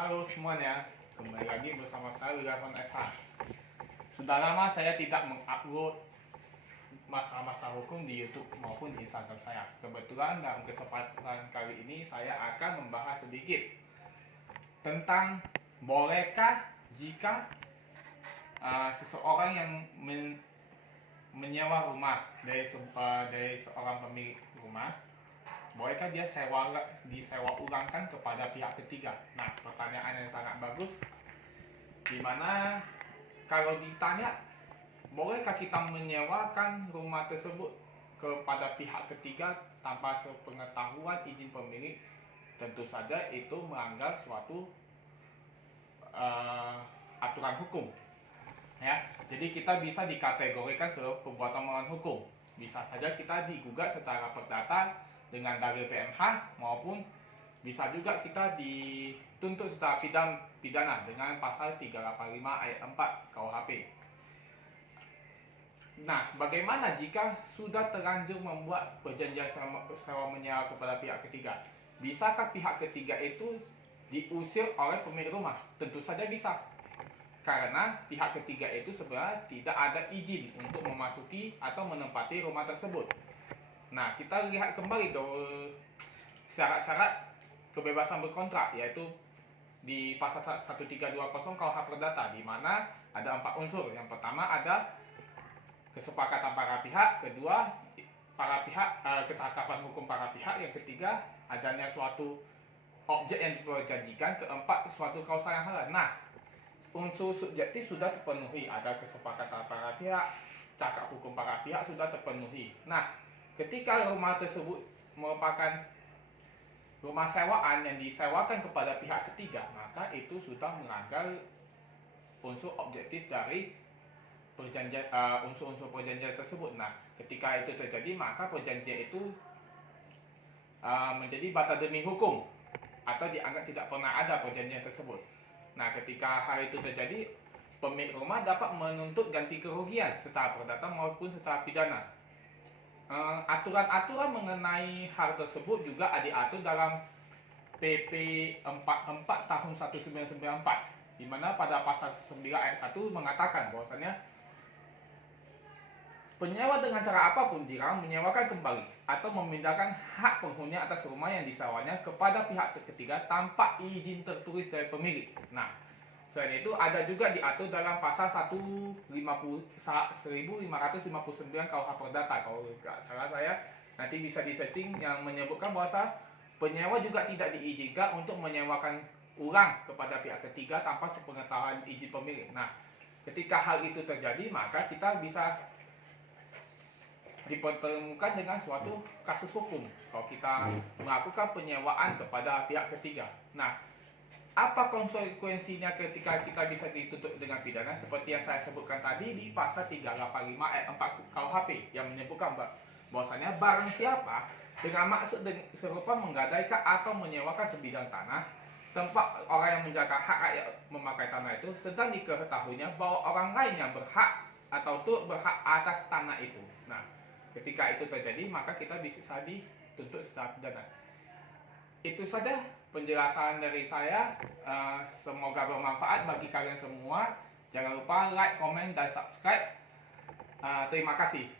Halo semuanya, kembali lagi bersama saya Wirawan SH. Sudah lama saya tidak mengupload masalah-masalah hukum di YouTube maupun di Instagram saya. Kebetulan dalam kesempatan kali ini saya akan membahas sedikit tentang bolehkah jika seseorang yang menyewa rumah dari seorang pemilik rumah, bolehkah dia disewa ulangkan kepada pihak ketiga? Nah, pertanyaan yang sangat bagus. Dimana kalau ditanya, bolehkah kita menyewakan rumah tersebut kepada pihak ketiga tanpa sepengetahuan izin pemilik? Tentu saja itu melanggar suatu aturan hukum. Ya, jadi kita bisa dikategorikan ke perbuatan melawan hukum. Bisa saja kita digugat secara perdata dengan dalil PMH, maupun bisa juga kita dituntut secara pidana dengan pasal 385 ayat 4 KUHP. Nah, bagaimana jika sudah terlanjur membuat perjanjian sewa menyewa kepada pihak ketiga? Bisakah pihak ketiga itu diusir oleh pemilik rumah? Tentu saja bisa. Karena pihak ketiga itu sebenarnya tidak ada izin untuk memasuki atau menempati rumah tersebut. Nah, kita lihat kembali ke syarat-syarat kebebasan berkontrak, yaitu di pasal 1320 KUH Perdata, di mana ada 4 unsur. Yang pertama ada kesepakatan para pihak, kedua para pihak kecakapan hukum para pihak, yang ketiga adanya suatu objek yang diperjanjikan, keempat suatu kausa yang halal. Nah, unsur subjektif sudah terpenuhi, ada kesepakatan para pihak, cakap hukum para pihak sudah terpenuhi. Nah, ketika rumah tersebut merupakan rumah sewaan yang disewakan kepada pihak ketiga, maka itu sudah melanggar unsur objektif dari perjanjian, unsur-unsur perjanjian tersebut. Nah, ketika itu terjadi, maka perjanjian itu menjadi batal demi hukum atau dianggap tidak pernah ada perjanjian tersebut. Nah, ketika hal itu terjadi, pemilik rumah dapat menuntut ganti kerugian secara perdata maupun secara pidana. Aturan-aturan mengenai hal tersebut juga diatur dalam PP 44 tahun 1994, di mana pada pasal 9 ayat 1 mengatakan bahwasanya penyewa dengan cara apapun dilarang menyewakan kembali atau memindahkan hak penghuni atas rumah yang disewanya kepada pihak ketiga tanpa izin tertulis dari pemilik. Nah, selain itu ada juga diatur dalam pasal 1559 KUH Perdata. Kalau nggak salah saya nanti bisa di searching, yang menyebutkan bahwa penyewa juga tidak diizinkan untuk menyewakan ulang kepada pihak ketiga tanpa sepengetahuan izin pemilik. Nah, ketika hal itu terjadi, maka kita bisa dipertemukan dengan suatu kasus hukum kalau kita melakukan penyewaan kepada pihak ketiga. Nah, apa konsekuensinya ketika kita bisa dituntut dengan pidana? Seperti yang saya sebutkan tadi di pasal 385 ayat 4 KUHP yang menyebutkan bahwasanya barang siapa dengan maksud serupa menggadaikan atau menyewakan sebidang tanah tempat orang yang menjaga hak rakyat memakai tanah itu, sedang diketahuinya bahwa orang lain yang berhak atau turut berhak atas tanah itu. Nah, ketika itu terjadi, maka kita bisa dituntut secara pidana. Itu saja penjelasan dari saya. Semoga bermanfaat bagi kalian semua. Jangan lupa like, komen, dan subscribe. Terima kasih.